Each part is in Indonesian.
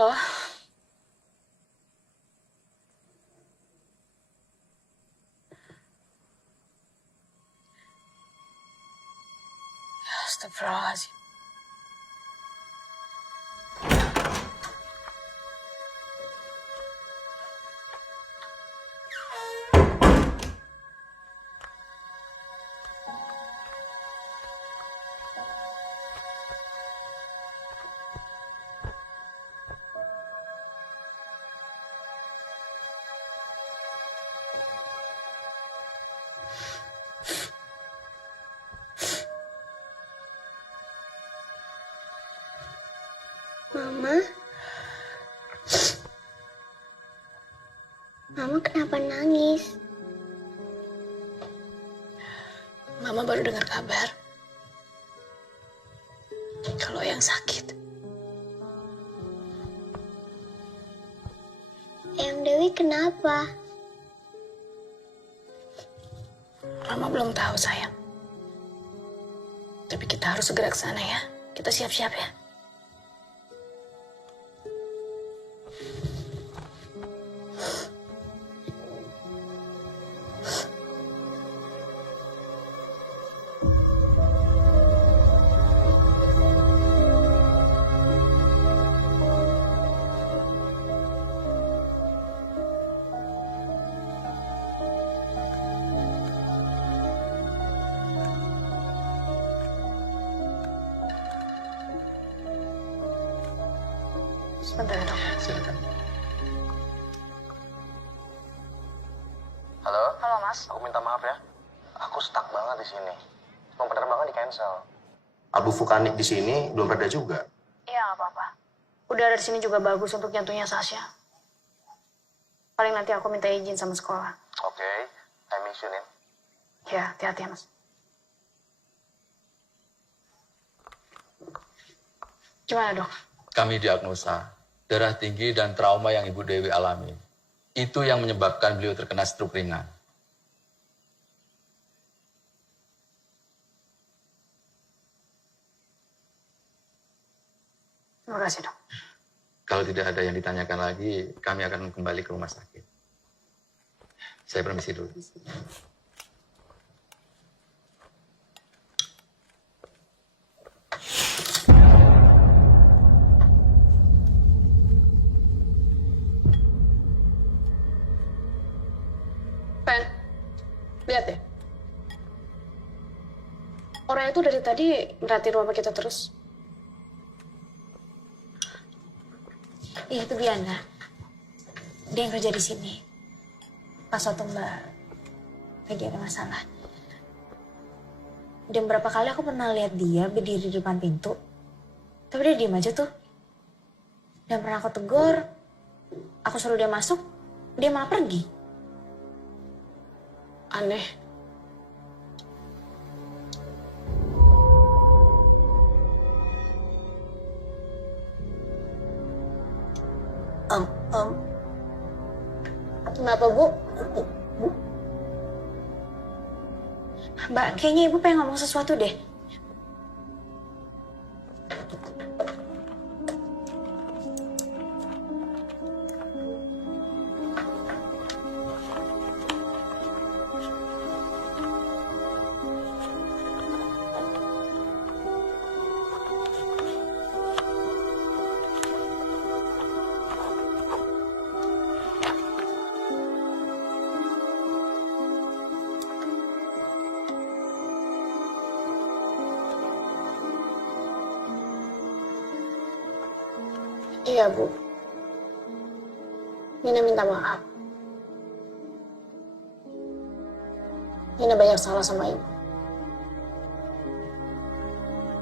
Halo. Astagfirullahaladzim. Mama? Mama kenapa nangis? Mama baru dengar kabar kalau yang sakit. Eyang Dewi kenapa? Mama belum tahu, sayang. Tapi kita harus segera ke sana ya. Kita siap-siap ya. Sebentar ya, dok. Silakan. Halo? Halo, Mas. Aku minta maaf ya. Aku stuck banget di sini. Semua penerbangan di cancel. Abu vulkanik di sini belum reda juga. Iya, nggak apa-apa. Udara di sini juga bagus untuk jantungnya Sasha. Paling nanti aku minta izin sama sekolah. Oke, I miss you, Nin. Ya, hati-hati ya, Mas. Gimana, dok? Kami diagnosa darah tinggi dan trauma yang Ibu Dewi alami. Itu yang menyebabkan beliau terkena stroke ringan. Terima kasih, dok. Kalau tidak ada yang ditanyakan lagi, kami akan kembali ke rumah sakit. Saya permisi dulu. Pen, lihat deh. Orang itu dari tadi merhatiin rumah kita terus. Iya, itu Diana. Dia yang kerja di sini. Pas waktu Mbak lagi ada masalah. Dan berapa kali aku pernah lihat dia berdiri di depan pintu. Tapi dia diem aja tuh. Dan pernah aku tegur, aku suruh dia masuk, dia malah pergi. Aneh. Kenapa, Bu? Mbak, kayaknya Ibu pengen ngomong sesuatu deh. Iya, Bu. Nina minta maaf. Nina banyak salah sama Ibu.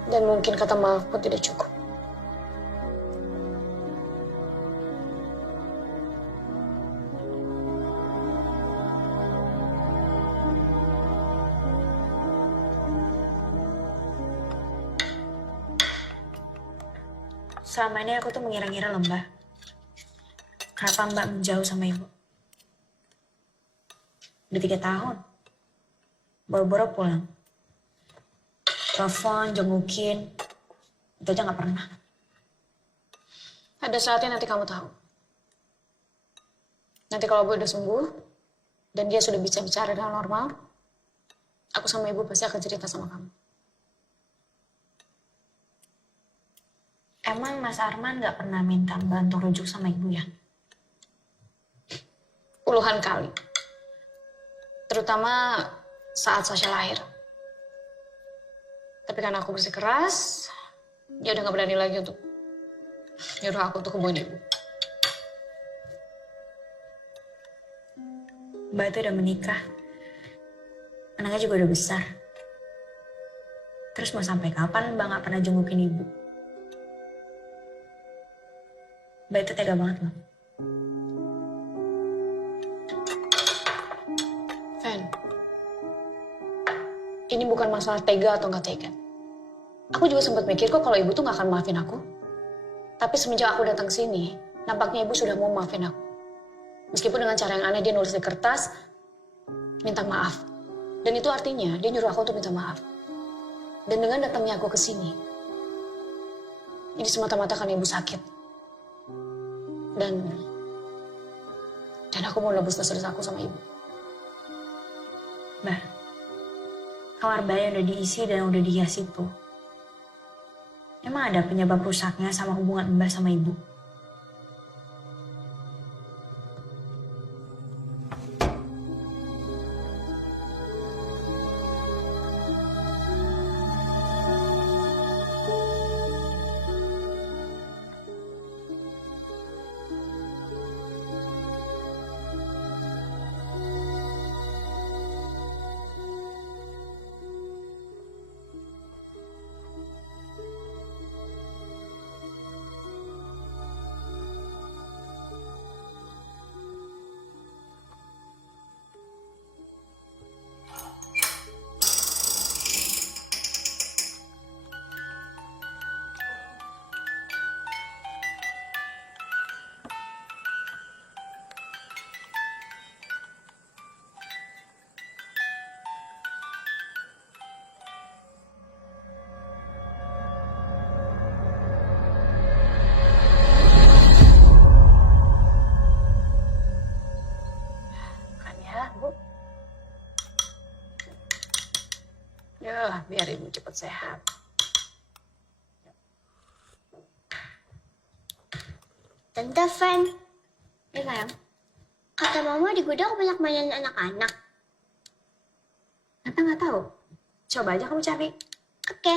Dan mungkin kata maaf pun tidak cukup. Selama ini aku tuh mengira-ngira loh, Mbak. Kenapa Mbak menjauh sama Ibu? Udah 3 tahun. Boro-boro pulang. Telepon, jengukin. Itu aja gak pernah. Ada saatnya nanti kamu tahu. Nanti kalau gue udah sembuh, dan dia sudah bisa bicara dengan normal, aku sama ibu pasti akan cerita sama kamu. Emang Mas Arman nggak pernah minta Mbak untuk rujuk sama ibu ya? Puluhan kali. Terutama saat Sasha lahir. Tapi karena aku bersikeras, dia udah gak berani lagi untuk nyuruh aku untuk hubungin ibu. Mbak itu udah menikah. Anaknya juga udah besar. Terus mau sampai kapan Mbak nggak pernah jengukin ibu? Mbak itu tega banget loh. Fen, ini bukan masalah tega atau nggak tega. Aku juga sempat mikir kok kalau ibu tuh nggak akan maafin aku. Tapi semenjak aku datang sini, nampaknya ibu sudah mau maafin aku. Meskipun dengan cara yang aneh, dia nulis di kertas, minta maaf. Dan itu artinya dia nyuruh aku untuk minta maaf. Dan dengan datangnya aku ke sini, ini semata-mata karena ibu sakit. Dan aku mau nebus dosa-dosa aku sama ibu. Mbak, kamar bayi yang udah diisi dan udah dihias itu, emang ada penyebab rusaknya sama hubungan Mbak sama ibu? Ya, biar ibu cepat sehat. Tante Fen, Iya sayang, kata mama di gudang banyak mainan anak-anak. Tante nggak tahu. Coba aja kamu cari. Oke.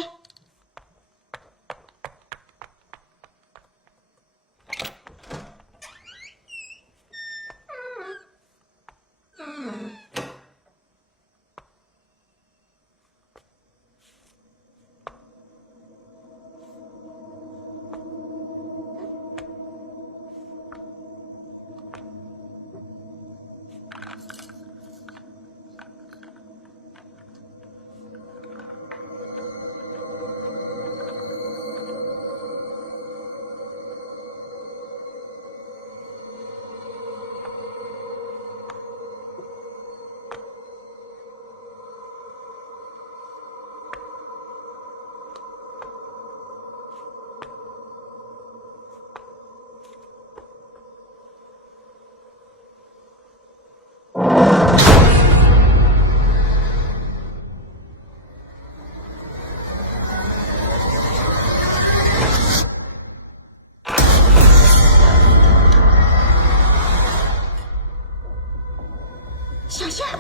Sasha.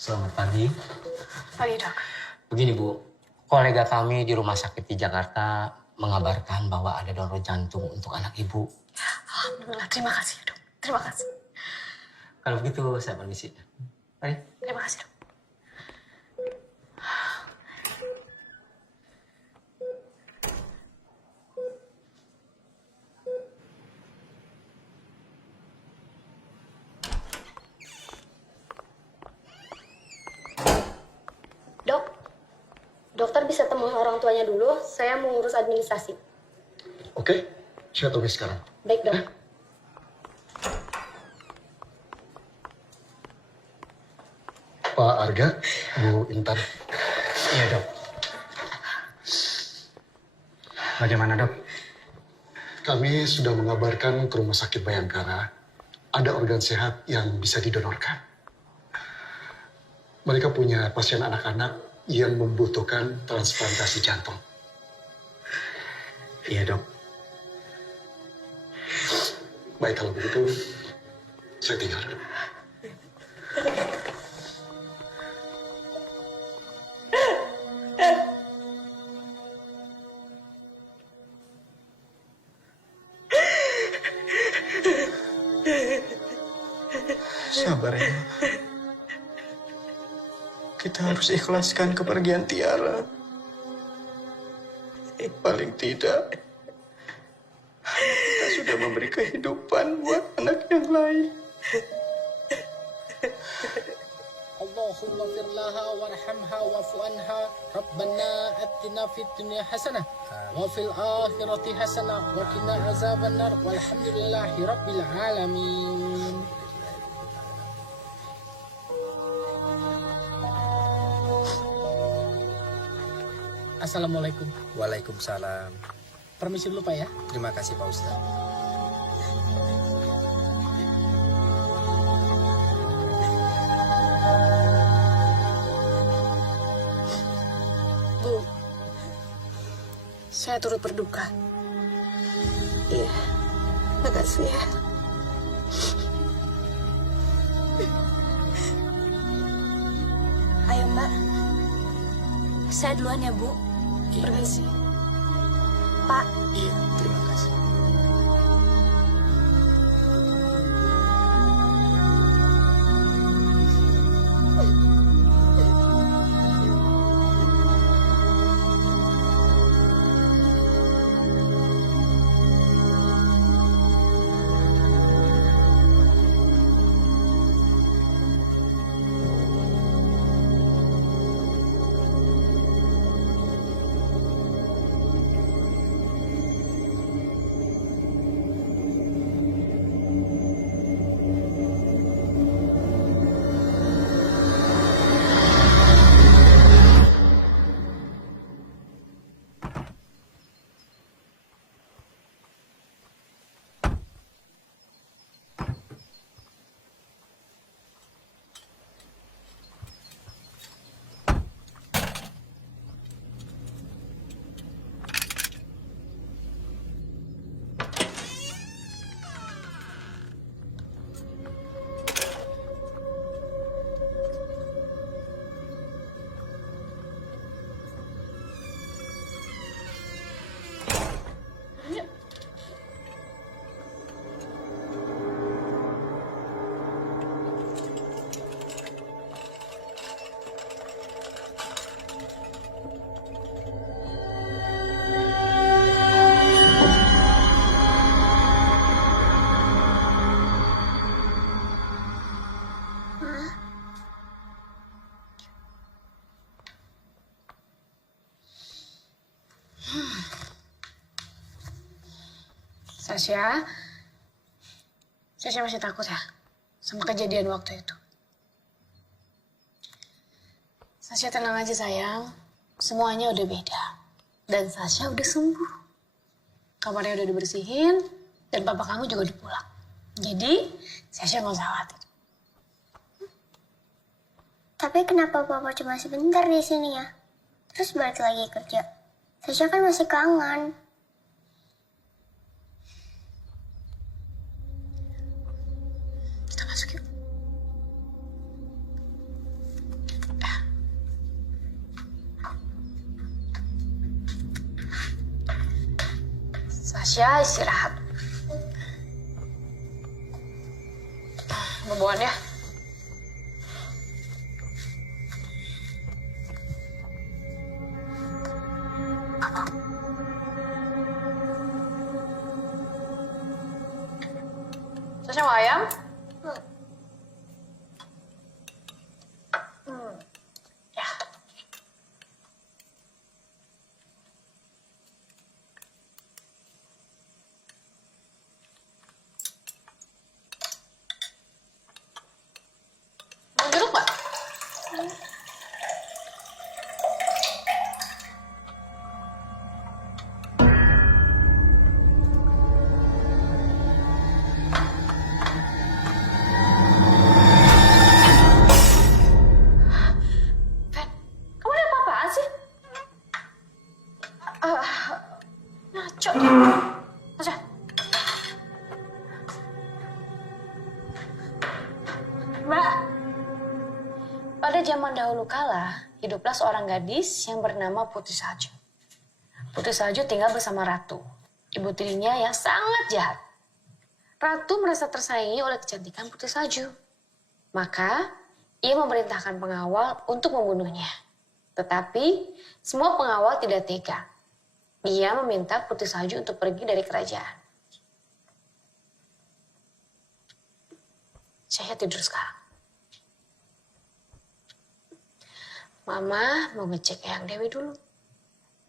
Selamat pagi. Pagi dok. Begini Bu, kolega kami di rumah sakit di Jakarta mengabarkan bahwa ada donor jantung untuk anak Ibu. Alhamdulillah, terima kasih dok. Terima kasih. Kalau begitu saya permisi. Mari. Terima kasih dok. Dok, dokter bisa temui orang tuanya dulu. Saya mau ngurus administrasi. Oke, saya tunggu sekarang. Baik, dok. Pak Arga, Bu Intan. Iya dok. Bagaimana dok? Kami sudah mengabarkan ke Rumah Sakit Bayangkara ada organ sehat yang bisa didonorkan. Mereka punya pasien anak-anak yang membutuhkan transplantasi jantung. Iya dok. Baik, kalau begitu saya tinggal dulu. Sabar ya. Kita harus ikhlaskan kepergian Tiara. Paling tidak, kita sudah memberi kehidupan buat anak yang lain. Allahumma fir laha warhamha wa'fu anha Rabbana atina fid dunya hasanah wa fil akhirati hasanah wa qina azabannar walhamdulillahi rabbil alamin. Assalamualaikum. Waalaikumsalam. Permisi dulu Pak ya. Terima kasih Pak Ustadz. Bu, saya turut berduka. Iya, makasih ya. Ayo Mbak. Saya duluan ya Bu. Permisi. Pak, Iya, terima kasih. Sasha masih takut ya sama kejadian waktu itu. Sasha tenang aja sayang, semuanya udah beda. Dan Sasha udah sembuh. Kamarnya udah dibersihin, dan papa kamu juga udah pulang. Jadi, Sasha nggak usah khawatir. Tapi kenapa papa cuma sebentar di sini ya? Terus balik lagi kerja. Sasha kan masih kangen. Kita masuk yuk. Tasya istirahat. Boboan ya. Tasya mau ayam? Ya. Mau jeruk nggak? Fen, kamu ada apa-apaan sih? Ngaco deh. Tasya. Mbak, pada zaman dahulu kala, hiduplah seorang gadis yang bernama Putri Salju. Putri Salju tinggal bersama Ratu, ibu tirinya yang sangat jahat. Ratu merasa tersaingi oleh kecantikan Putri Salju. Maka, ia memerintahkan pengawal untuk membunuhnya. Tetapi, semua pengawal tidak tega. Ia meminta Putri Salju untuk pergi dari kerajaan. Saya tidur sekarang. Mama mau ngecek Eyang Dewi dulu.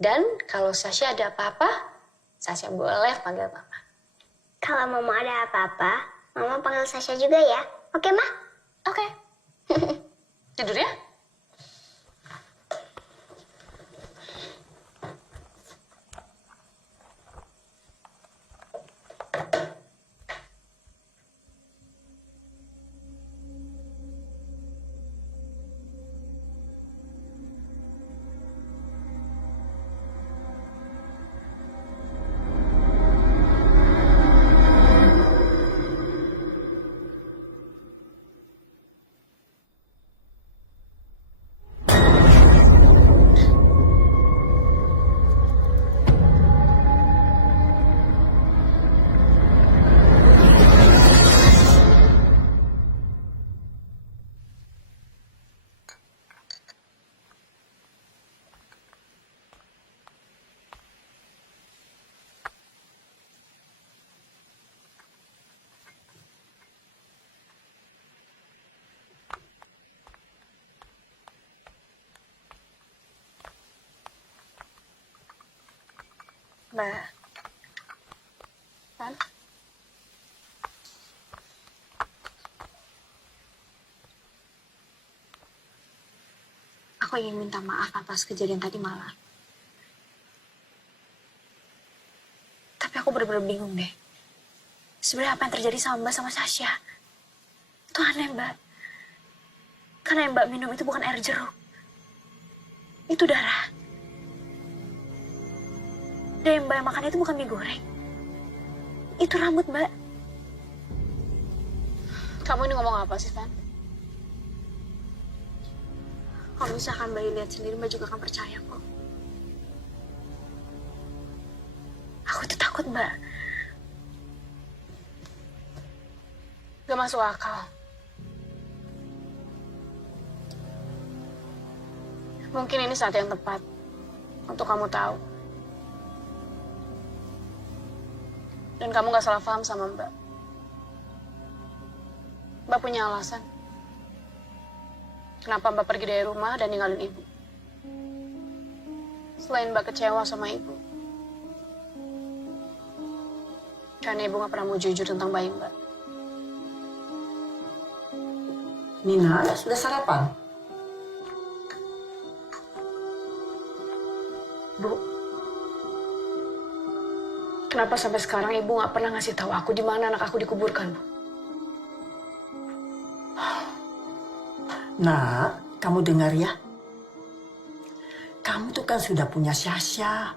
Dan kalau Sasha ada apa-apa, Sasha boleh panggil Mama. Kalau Mama ada apa-apa, Mama panggil Sasha juga ya. Oke, Ma? Oke. Tidur ya. Mbak. Kan? Aku ingin minta maaf atas kejadian tadi malam. Tapi aku benar-benar bingung deh. Sebenarnya apa yang terjadi sama Mbak sama Sasha? Itu aneh, Mbak. Karena yang Mbak minum itu bukan air jeruk. Itu darah. Dan yang Mbak makan itu bukan mie goreng. Itu rambut, Mbak. Kamu ini ngomong apa sih, Van? Kalau misalkan Mbak lihat sendiri, Mbak juga akan percaya kok. Aku tuh takut, Mbak. Gak masuk akal. Mungkin ini saat yang tepat untuk kamu tahu. Dan kamu gak salah paham sama Mbak. Mbak punya alasan. Kenapa Mbak pergi dari rumah dan ninggalin Ibu. Selain Mbak kecewa sama Ibu. Karena Ibu gak pernah mau jujur tentang bayi Mbak. Nina, sudah sarapan? Bu, kenapa sampai sekarang Ibu gak pernah ngasih tahu aku di mana anak aku dikuburkan, Bu? Nah, kamu dengar ya. Kamu tuh kan sudah punya Sasha.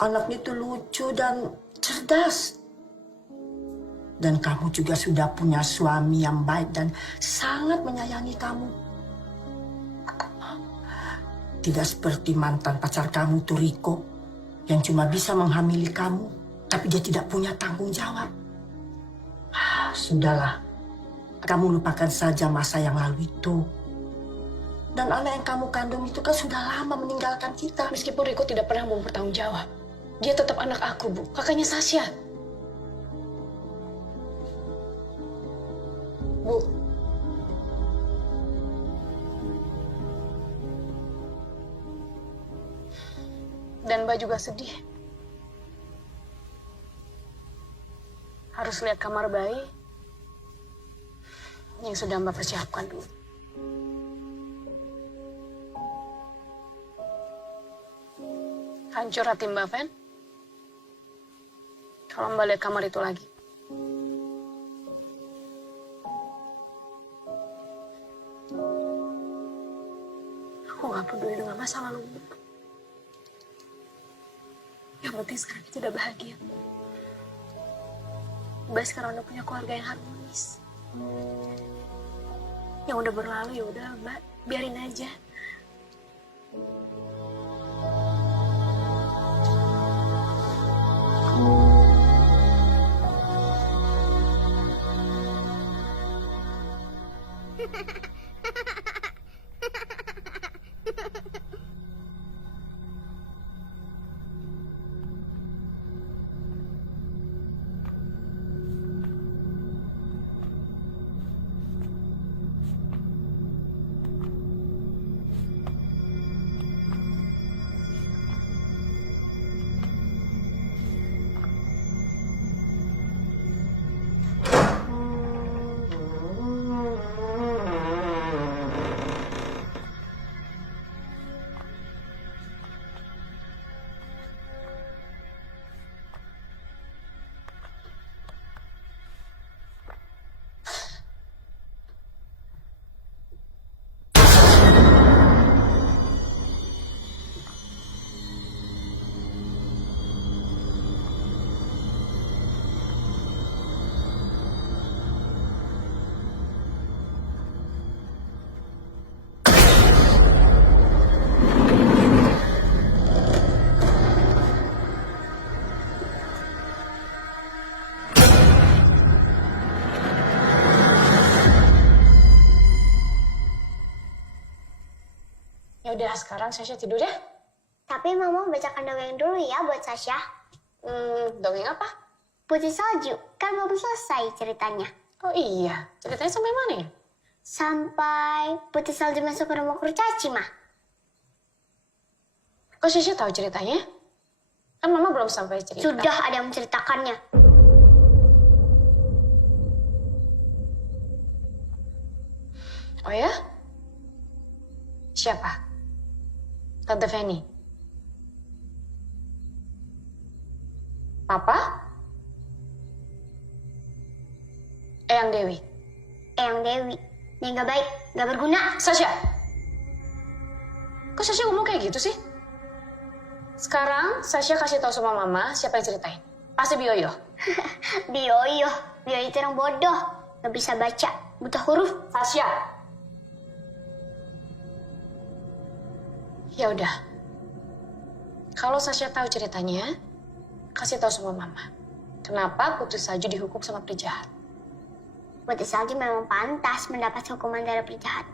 Anaknya tuh lucu dan cerdas. Dan kamu juga sudah punya suami yang baik dan sangat menyayangi kamu. Tidak seperti mantan pacar kamu tuh Riko, yang cuma bisa menghamili kamu tapi dia tidak punya tanggung jawab. Sudahlah, kamu lupakan saja masa yang lalu itu. Dan anak yang kamu kandung itu kan sudah lama meninggalkan kita. Meskipun Riko tidak pernah mau bertanggung jawab, dia tetap anak aku, Bu. Kakaknya Sasha. Bu. Dan Mbak juga sedih. Harus lihat kamar bayi yang sudah Mbak persiapkan dulu. Hancur hati Mbak Fen kalau Mbak lihat kamar itu lagi. Aku gak peduli dengan masa lalu. Yang penting sekarang kita udah bahagia. Mbak sekarang udah punya keluarga yang harmonis. Yang udah berlalu ya udah Mbak, biarin aja. Ya udah, sekarang Sasha tidur ya. Tapi Mama bacakan dongeng dulu ya buat Sasha. Dongeng apa? Putri Salju, kan belum selesai ceritanya. Oh iya, ceritanya sampai mana ya? Sampai Putri Salju masuk ke rumah kurcaci, Mah. Kok Sasha tahu ceritanya? Kan Mama belum sampai cerita. Sudah ada yang menceritakannya. Oh ya? Siapa? Tante Feni? Papa? Eyang Dewi? Eyang Dewi. Yang gak baik, gak berguna. Sasha? Kok Sasha ngomong kayak gitu sih? Sekarang Sasha kasih tahu sama Mama siapa yang ceritain. Pasti Bioyo. Bioyo. Bioyo itu orang bodoh. Gak bisa baca. Buta huruf. Sasha. Ya udah. Kalau Sasha tahu ceritanya, kasih tahu sama Mama. Kenapa Putri Salju dihukum sama penjahat? Putri Salju memang pantas mendapat hukuman dari penjahat.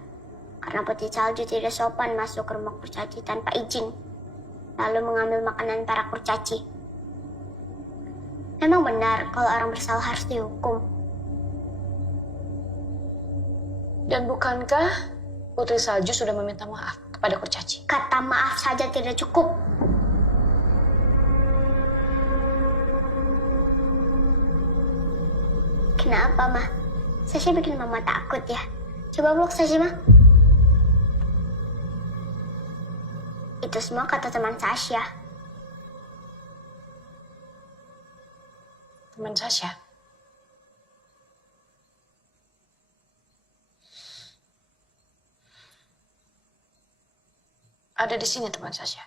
Karena Putri Salju tidak sopan masuk ke rumah kurcaci tanpa izin. Lalu mengambil makanan para kurcaci. Memang benar kalau orang bersalah harus dihukum. Dan bukankah Putri Salju sudah meminta maaf kepada kurcaci? Kata maaf saja tidak cukup. Kenapa, Mah? Sasha bikin Mama takut ya? Coba peluk Sasha, Mah. Itu semua kata teman Sasha. Teman Sasha? Ada di sini teman Sasha.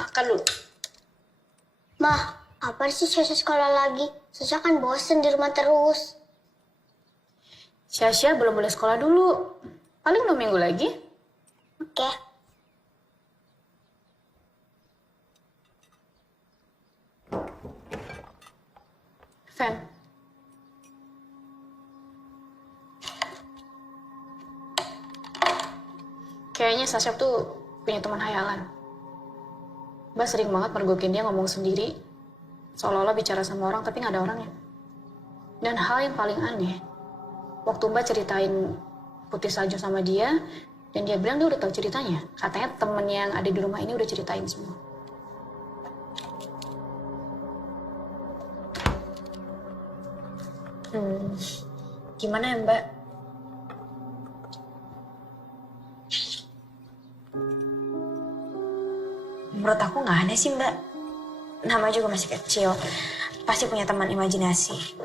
Makan dulu. Mah, apa sih Sasha sekolah lagi? Sasha kan bosen di rumah terus. Syasha belum boleh sekolah dulu. Paling 2 minggu lagi. Oke. Fen. Kayaknya Sasha tuh punya teman hayalan. Mbak sering banget mergokin dia ngomong sendiri. Seolah-olah bicara sama orang tapi nggak ada orangnya. Dan hal yang paling aneh, waktu Mbak ceritain Putih Salju sama dia, dan dia bilang dia udah tahu ceritanya. Katanya temen yang ada di rumah ini udah ceritain semua. Gimana ya Mbak? Menurut aku nggak aneh sih Mbak. Nama juga masih kecil. Pasti punya teman imajinasi.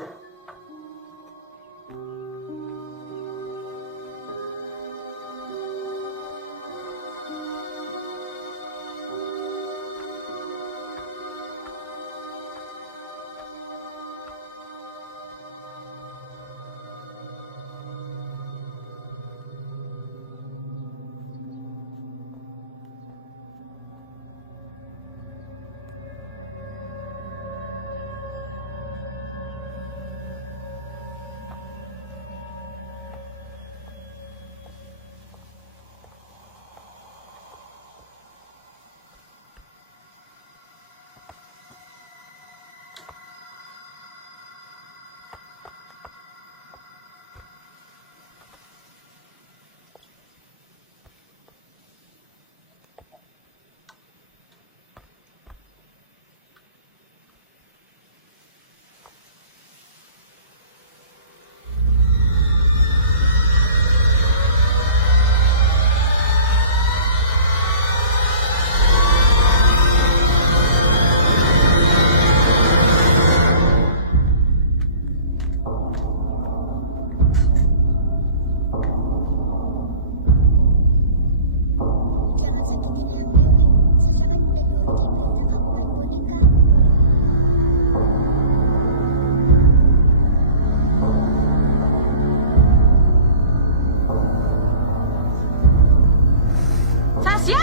Sasha!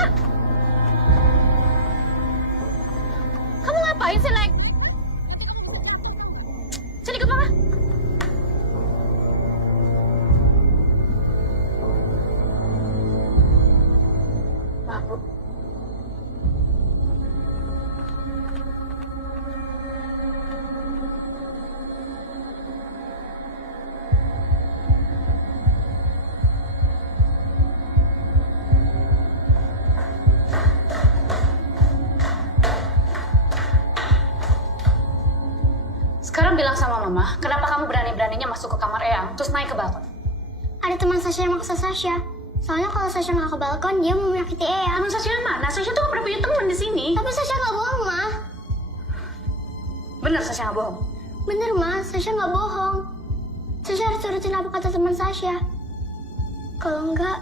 Kamu ngapain sih, Lek? Sini ikut Mama. Maaf, Bu. Sekarang bilang sama Mama, kenapa kamu berani-beraninya masuk ke kamar Eyang, terus naik ke balkon? Ada teman Sasha yang maksa Sasha. Soalnya kalau Sasha nggak ke balkon, dia mau menyakiti Eyang. Teman Sasha yang mana? Sasha tuh gak pernah punya teman di sini. Tapi Sasha nggak bohong, Ma. Bener Sasha gak bohong? Bener, Ma. Sasha nggak bohong. Sasha harus turutin apa kata teman Sasha. Kalau enggak,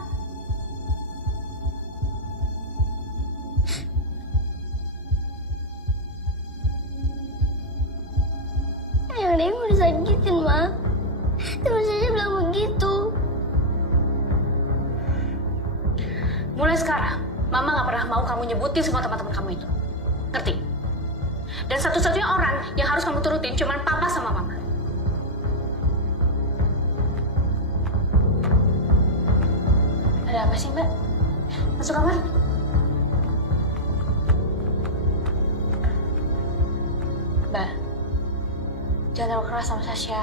Eyang Dewi mau disakitin, Ma. Teman Sasha bilang begitu. Mulai sekarang, Mama gak pernah mau kamu nyebutin semua teman-teman kamu itu. Ngerti? Dan satu-satunya orang yang harus kamu turutin cuma Papa sama Mama. Ada apa sih, Mbak? Masuk kamar. Mbak, jangan terlalu keras sama Sasha.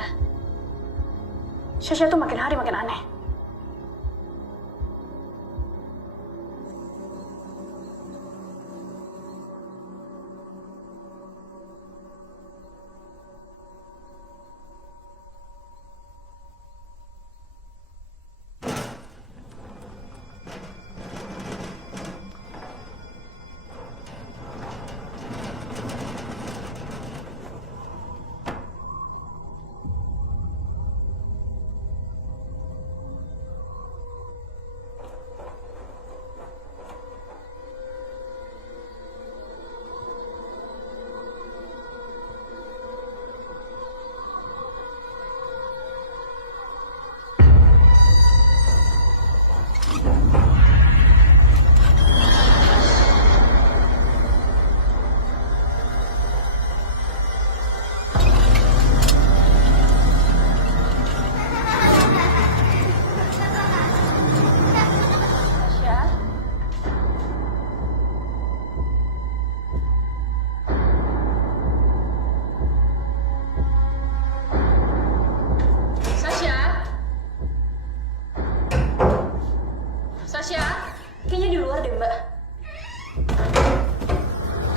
Sasha tuh makin hari makin aneh.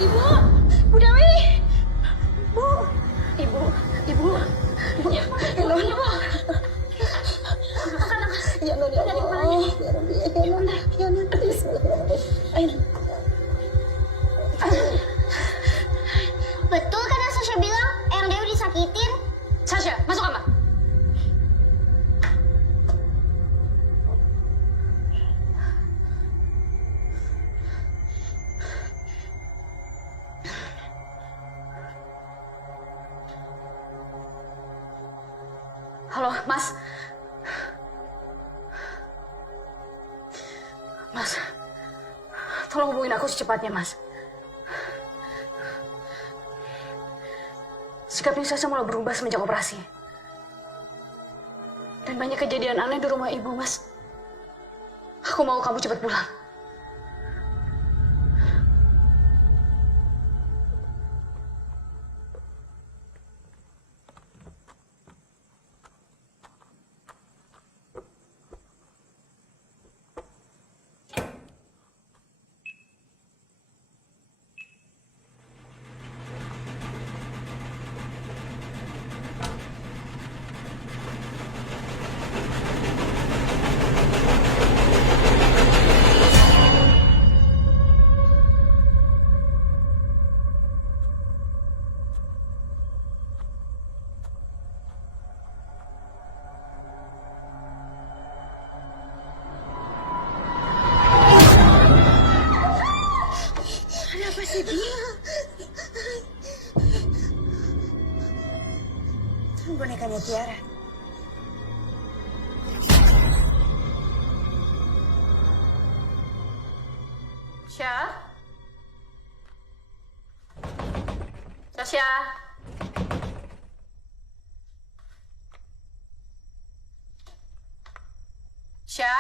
Ibu! Bu Dewi! Bu! Ibu! Ibu! Ibu! Ya Allah! Ya Allah! Ya Allah! Ya Allah! Betul kan yang Sasha bilang, Eyang Dewi disakitin? Sasha, masuk kamar. Halo, Mas. Mas, tolong hubungin aku secepatnya, Mas. Sikapnya Sasha mulai berubah semenjak operasi. Dan banyak kejadian aneh di rumah ibu, Mas. Aku mau kamu cepat pulang. Bonekanya Tiara. Sasha? Sasha? Sasha?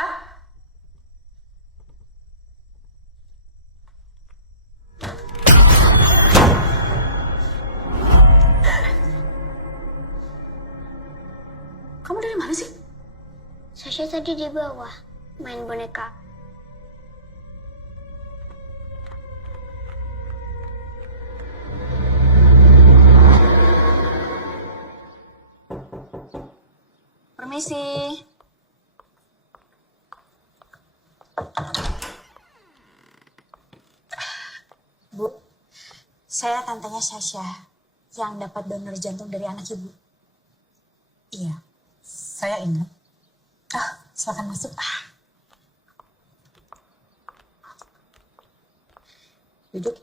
Kamu dari mana sih? Sasha tadi di bawah, main boneka. Permisi. Bu, saya tantenya Sasha yang dapat donor jantung dari anak ibu. Iya, saya ingat. Silakan masuk. Duduk.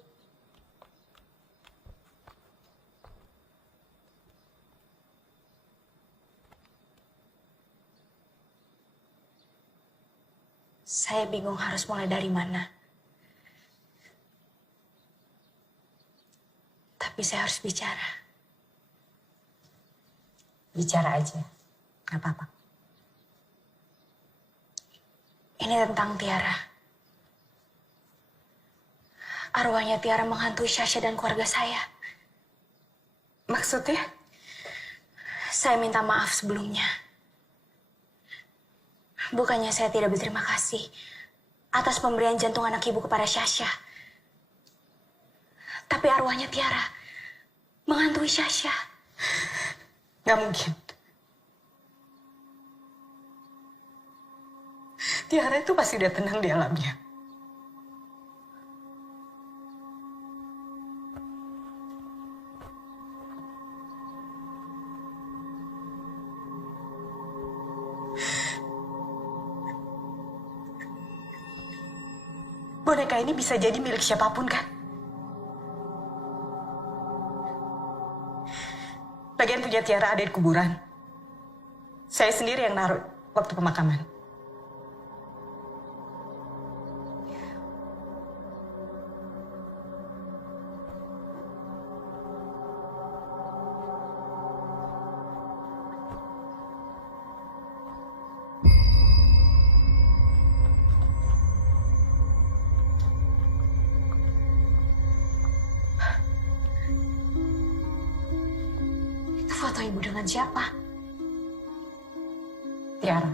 Saya bingung harus mulai dari mana. Tapi saya harus bicara. Bicara aja, gak apa-apa. Ini tentang Tiara. Arwahnya Tiara menghantui Sasha dan keluarga saya. Maksudnya? Saya minta maaf sebelumnya. Bukannya saya tidak berterima kasih atas pemberian jantung anak ibu kepada Sasha. Tapi arwahnya Tiara menghantui Sasha. Gak mungkin. Tiara itu pasti udah tenang di alamnya. Boneka ini bisa jadi milik siapapun kan? Bagian punya Tiara ada di kuburan. Saya sendiri yang naruh waktu pemakaman. Foto ibu dengan siapa? Tiara.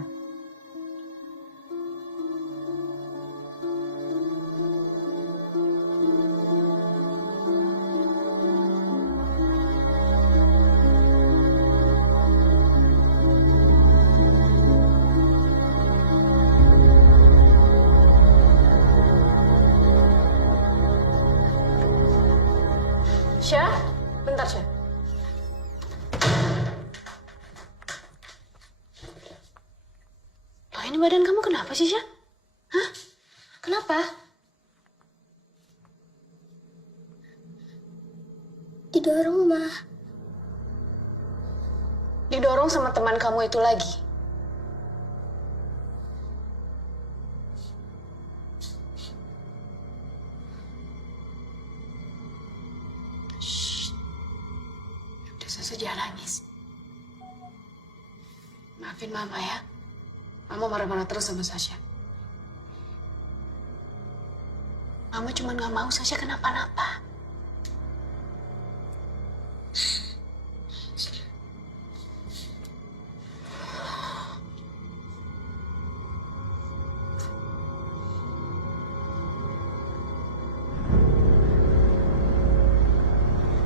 Syah, bentar Syah. Loh, ini badan kamu kenapa sih, Syah? Hah? Kenapa? Didorong, Ma. Didorong sama teman kamu itu lagi. Shh. Udah selesai, jangan nangis. Maafin Mama ya. Mama marah-marah terus sama Sasha. Mama cuma gak mau Sasha kenapa-napa.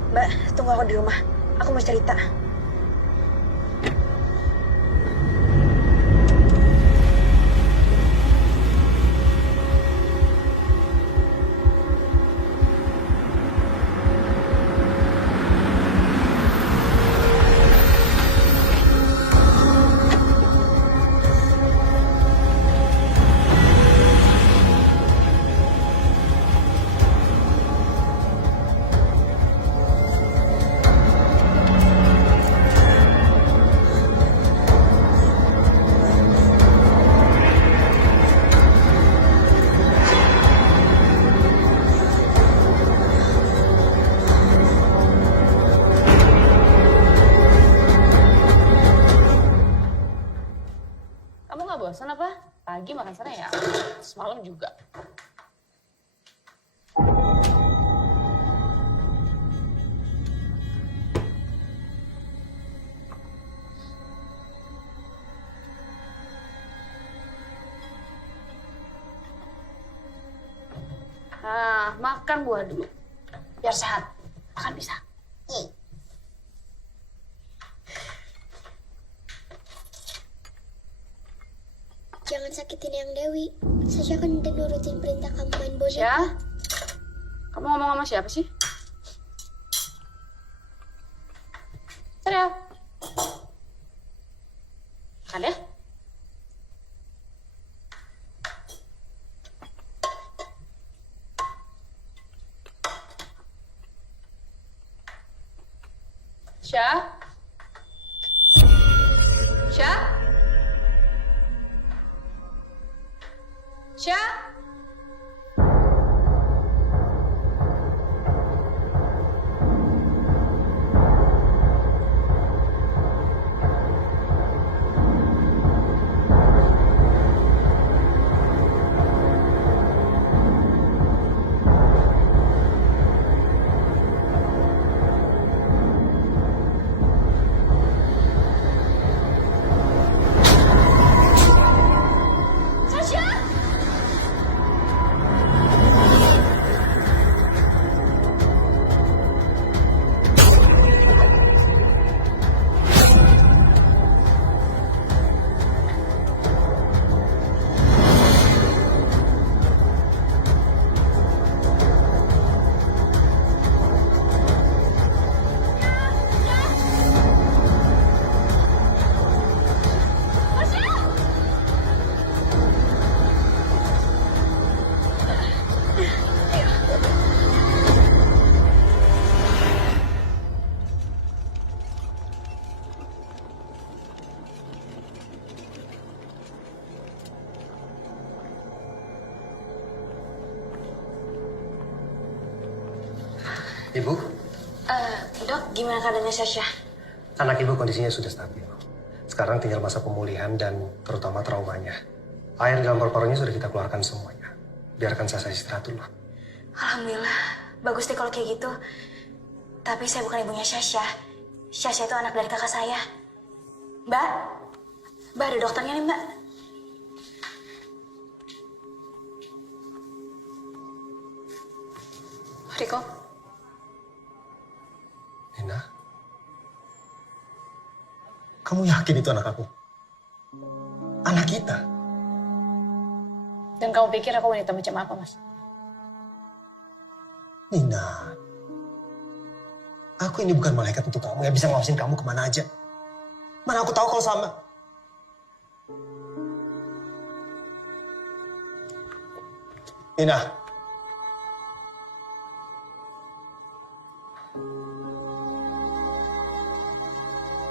Mbak, tunggu aku di rumah. Aku mau cerita. Kamu gak bosan apa? Pagi makan sana ya, semalam juga. Nah, makan buah dulu. Biar sehat. Makan bisa. Jangan sakitin yang Dewi. Sasha kan udah nurutin perintah kamu main boneka. Syah, kamu ngomong sama siapa sih? Serius? Makan ya? Syah? Syah? Syah? Ibu, Dok, gimana keadaannya Sasha? anak ibu kondisinya sudah stabil. Sekarang tinggal masa pemulihan dan terutama traumanya. Air dalam paru-parunya sudah kita keluarkan semuanya. Biarkan saya istirahat dulu. Alhamdulillah, bagus deh kalau kayak gitu. Tapi saya bukan ibunya Sasha. Sasha itu anak dari kakak saya. Mbak, Mbak ada dokternya nih Mbak. Riko, Nina, kamu yakin itu anak aku? Anak kita? dan kamu pikir aku wanita macam apa, Mas? Nina, aku ini bukan malaikat untuk kamu yang bisa ngawasin kamu kemana aja. Mana aku tahu kalau sama... Ina.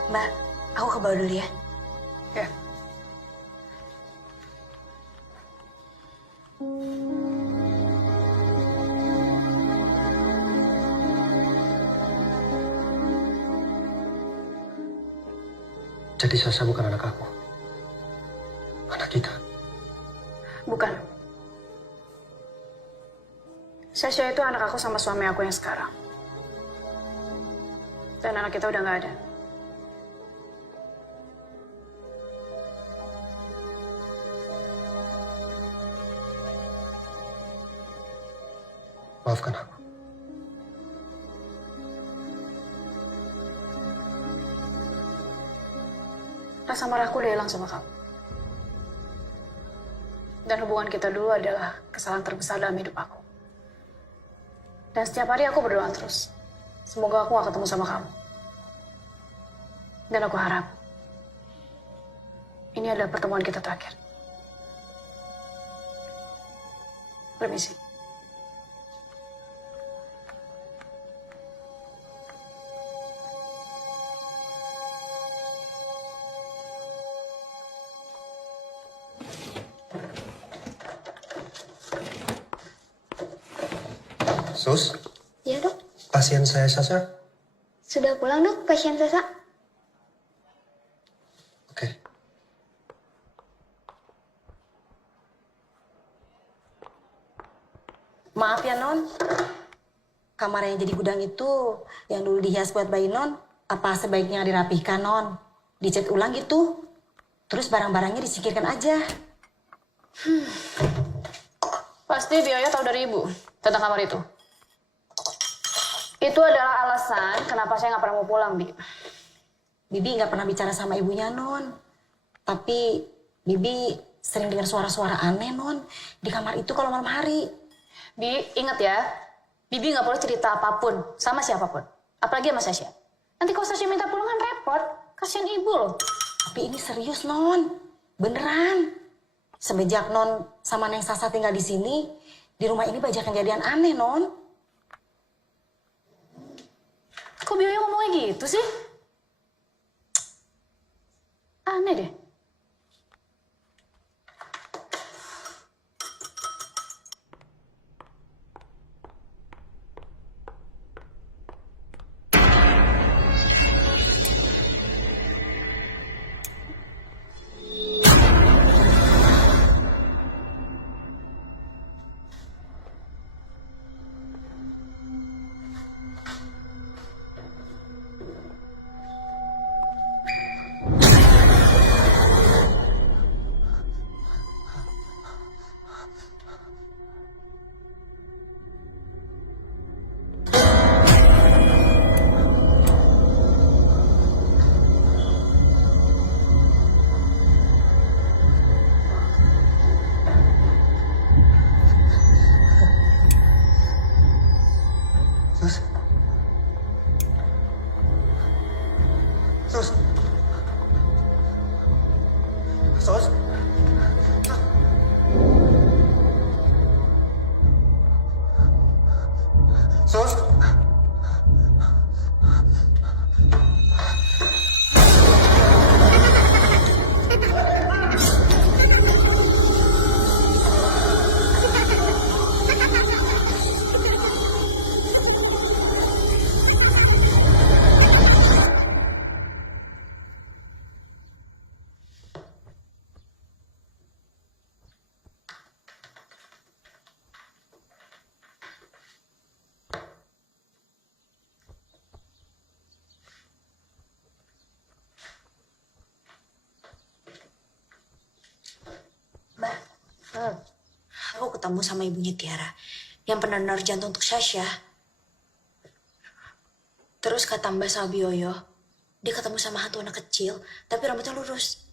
Mbak, aku ke bawah dulu ya. Ya. Jadi Sasha bukan anak aku. Anak kita. Bukan. Sasha itu anak aku sama suami aku yang sekarang. Dan anak kita udah nggak ada. Maafkan aku. Rasa marahku udah hilang sama kamu. Dan hubungan kita dulu adalah kesalahan terbesar dalam hidup aku. Dan setiap hari aku berdoa terus. Semoga aku gak ketemu sama kamu. Dan aku harap ini adalah pertemuan kita terakhir. Permisi. Sus, Ya dok, pasien saya Sasha. sudah pulang dok pasien Sasa. Oke. Maaf ya Non, kamar yang jadi gudang itu yang dulu dihias buat bayi Non, apa sebaiknya dirapihkan Non? Dicat ulang gitu, terus barang-barangnya disingkirkan aja. Pasti Bioyo tahu dari ibu tentang kamar itu. Itu adalah alasan kenapa saya nggak pernah mau pulang, Bi. Bibi nggak pernah bicara sama ibunya Non, tapi Bibi sering dengar suara-suara aneh Non di kamar itu kalau malam hari. Bi, ingat ya, Bibi nggak boleh cerita apapun sama siapapun. Apalagi sama Sasha. Nanti kalau Sasha minta pulang kan repot. Kasian ibu loh. Tapi ini serius Non, beneran. Semenjak Non sama Neng Sasa tinggal di sini, di rumah ini banyak kejadian aneh Non. Kok Bioyo ngomongnya gitu sih? Aneh deh. Sus. Sus. Sus. Sus. Aku ketemu sama ibunya Tiara yang pendonor jantung untuk Sasha. Terus kata Mbak sama Bioyo, dia ketemu sama hantu anak kecil, tapi rambutnya lurus.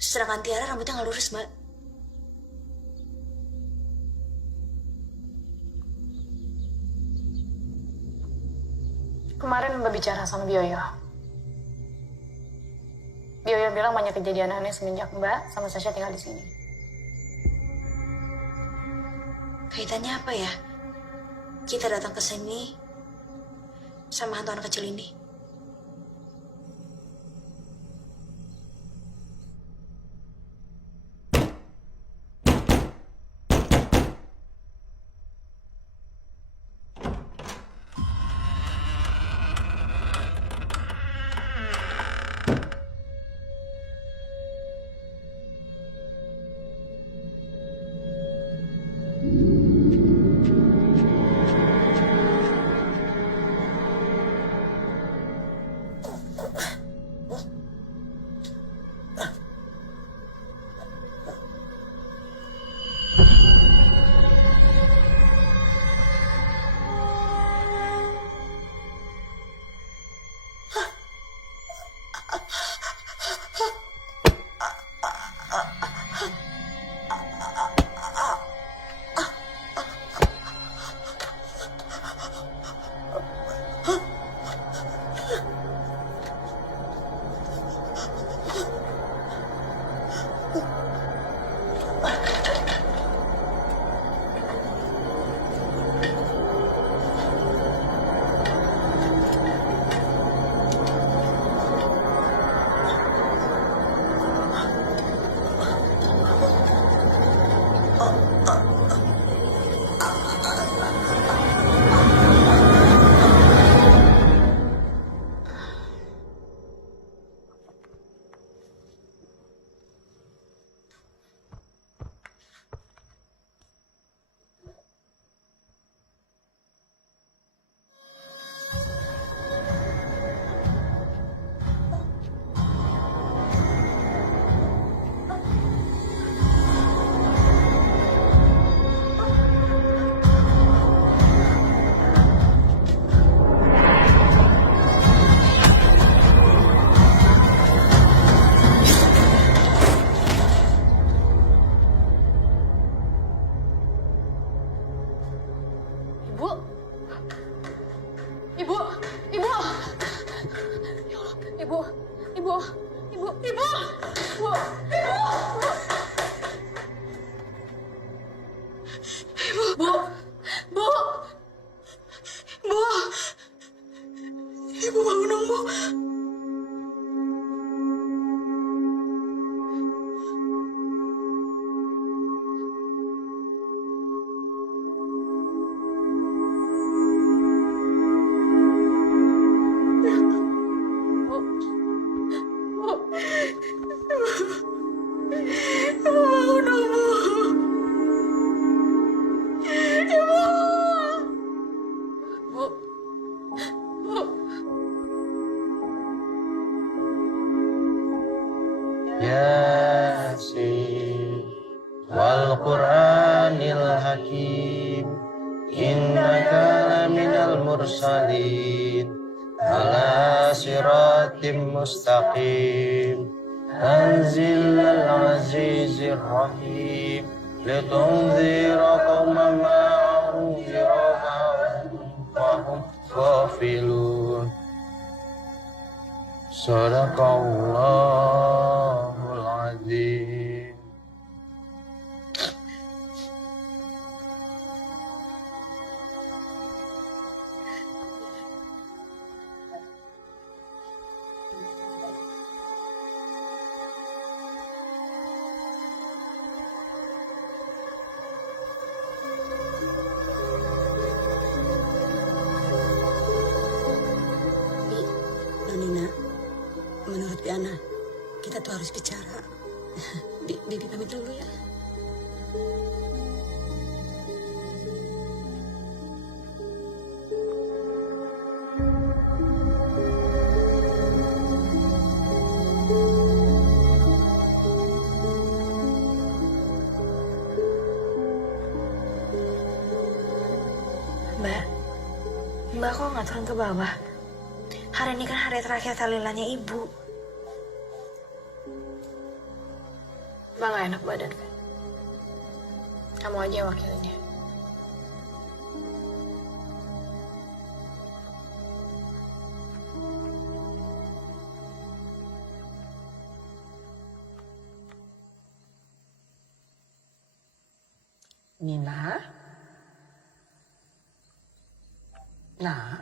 Sedangkan Tiara rambutnya nggak lurus, Mbak. Kemarin Mbak bicara sama Bioyo. Bioyo bilang banyak kejadian aneh semenjak Mbak sama Sasha tinggal di sini. Kaitannya apa ya? Kita datang ke sini sama hantu anak kecil ini. Yasin wal Qur'anil Hakim innaka laminal mursalin ala siratim mustaqim tanzilal azizir rahim litunzira qauman ma unzira wa hum ghafilun. Sadaqallahul azim. Nonina, menurut Piana, kita tuh harus bicara. Bibi pamit dulu ya. Mbak kok nggak turun ke bawah? Hari ini kan hari terakhir tahlilannya ibu. Mbak gak enak badan kan? Kamu aja yang wakilnya. Nina? Nah,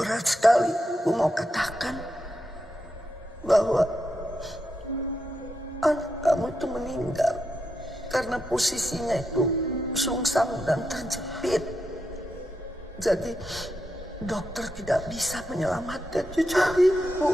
berat sekali aku mau katakan bahwa anak kamu itu meninggal karena posisinya itu sungsang dan terjepit. Jadi dokter tidak bisa menyelamatkan cucu ibu.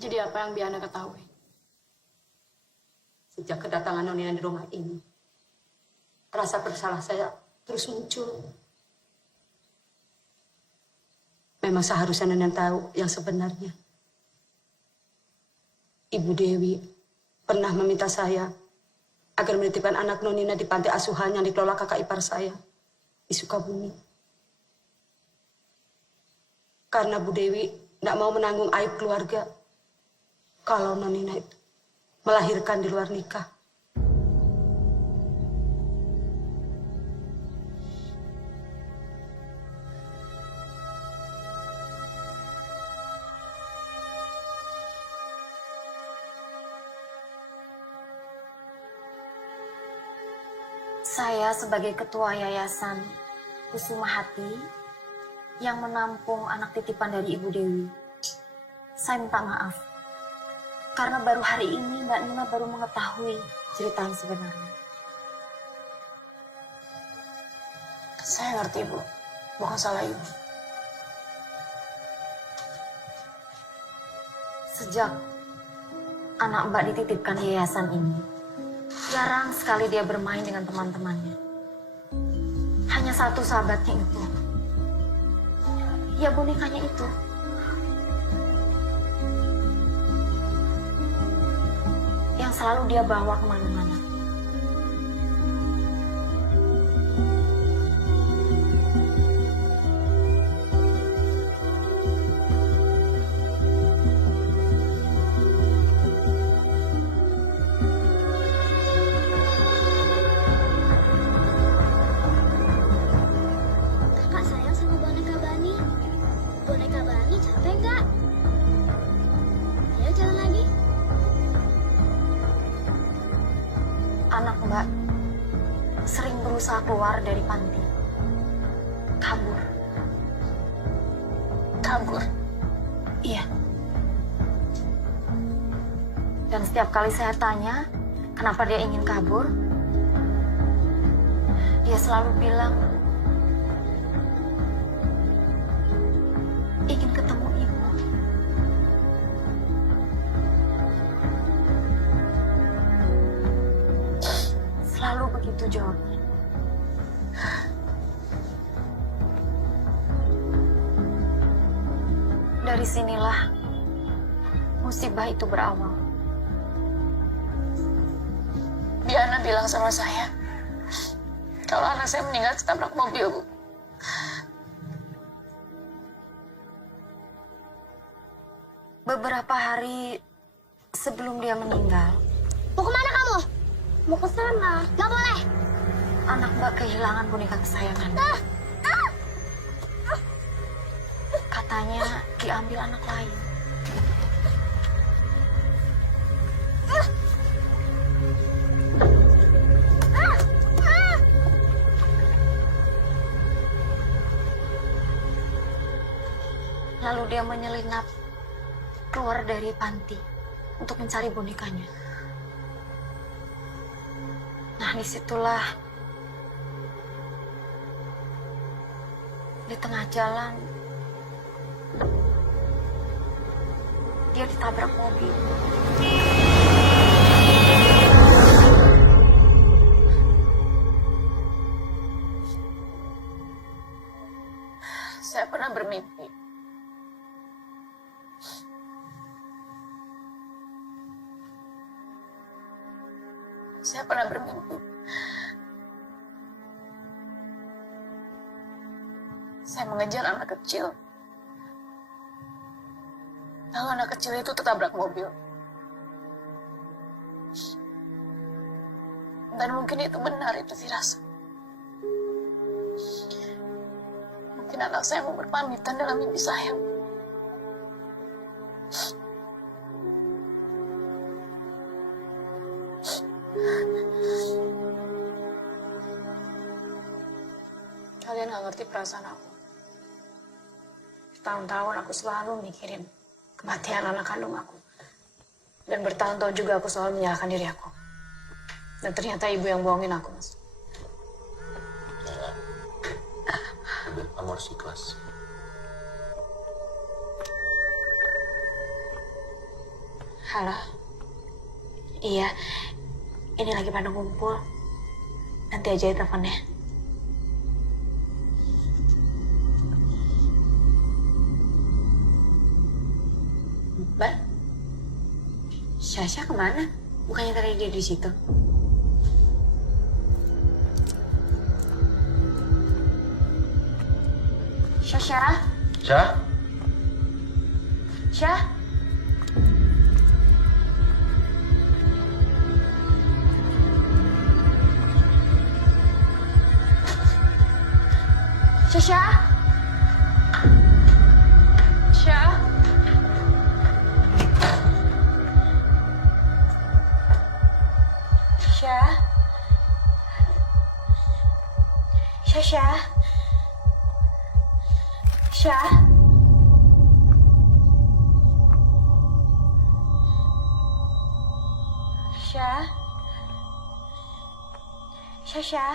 Jadi apa yang Biana ketahui? Sejak kedatangan Nonina di rumah ini, rasa bersalah saya terus muncul. Memang seharusnya Nonina tahu yang sebenarnya. Ibu Dewi pernah meminta saya agar menitipkan anak Nonina di panti asuhan yang dikelola kakak ipar saya di Sukabumi. Karena Bu Dewi tidak mau menanggung aib keluarga kalau Nonina itu melahirkan di luar nikah. Saya sebagai ketua yayasan Kusuma Hati yang menampung anak titipan dari Ibu Dewi, saya minta maaf. Karena baru hari ini Mbak Nina baru mengetahui cerita yang sebenarnya. Saya ngerti, Bu. Bukan salah Ibu. Sejak anak Mbak dititipkan di yayasan ini, jarang sekali dia bermain dengan teman-temannya. Hanya satu sahabatnya itu. Ya bonekanya itu. Yang selalu dia bawa kemana-mana. Kakak sayang sama boneka Bani. Boneka Bani capek nggak? Ayo jalan lagi. Anak Mbak sering berusaha keluar dari panti. Kabur. Kabur. Iya. Dan setiap kali saya tanya kenapa dia ingin kabur, dia selalu bilang ingin ketemu ibu. Selalu begitu jawabnya. Dari sinilah musibah itu berawal. Diana bilang sama saya, kalau anak saya meninggal ketabrak mobil, Bu. Beberapa hari sebelum dia meninggal, Mau kemana kamu? Mau ke sana. Gak boleh. anak Mbak kehilangan boneka kesayangan. Katanya diambil anak lain. Lalu dia menyelinap keluar dari panti untuk mencari bonekanya. Nah, disitulah di tengah jalan dia ditabrak mobil. Saya pernah bermimpi. Saya pernah bermimpi. Saya mengejar anak kecil. Lalu anak kecil itu tertabrak mobil. Dan mungkin itu benar, itu firasat. Mungkin anak saya mau berpamitan dalam mimpi saya. Kalian gak ngerti perasaan aku. Bertahun-tahun aku selalu mikirin kematian anak kandung aku. Dan bertahun-tahun juga aku selalu menyalahkan diri aku. Dan ternyata ibu yang bohongin aku, Mas. Udah, kamu harus ikhlas. Halo. Iya, ini lagi pada ngumpul. Nanti aja ya teleponnya. Mbak, Syasha kemana? Bukannya tadi dia di situ? Syasha? Syah? Syah? Syasha? Syah? Syah? Syasha? Syah? Syah? Syasha?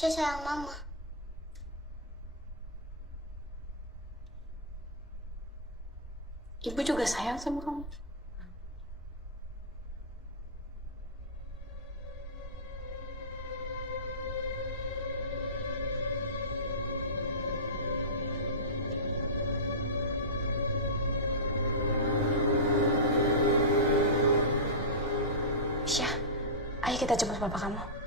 Tasya sayang mama. Ibu juga sayang sama kamu. Syah, ayo kita jemput bapak kamu.